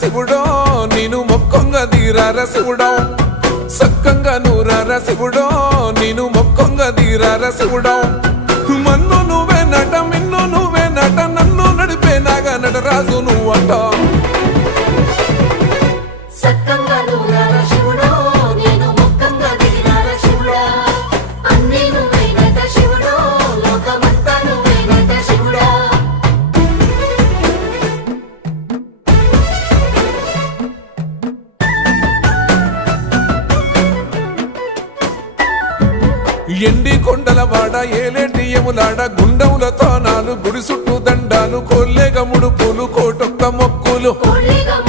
శివుడో నేను మొక్కంగా తీరార శివుడో సక్కంగా నూరార శివుడో నేను మొక్కంగా తీరార శివుడో మన్ను నువ్వే నట మిన్ను నువ్వే నట నన్ను నడిపే నాగా నటరాజు నువ్వంట ఎండి కొండల వాడ ఏలేటి యములాడ గుండములతో నాలు గుడి చుట్టూ దండాలు కొల్లేగ ముడుపు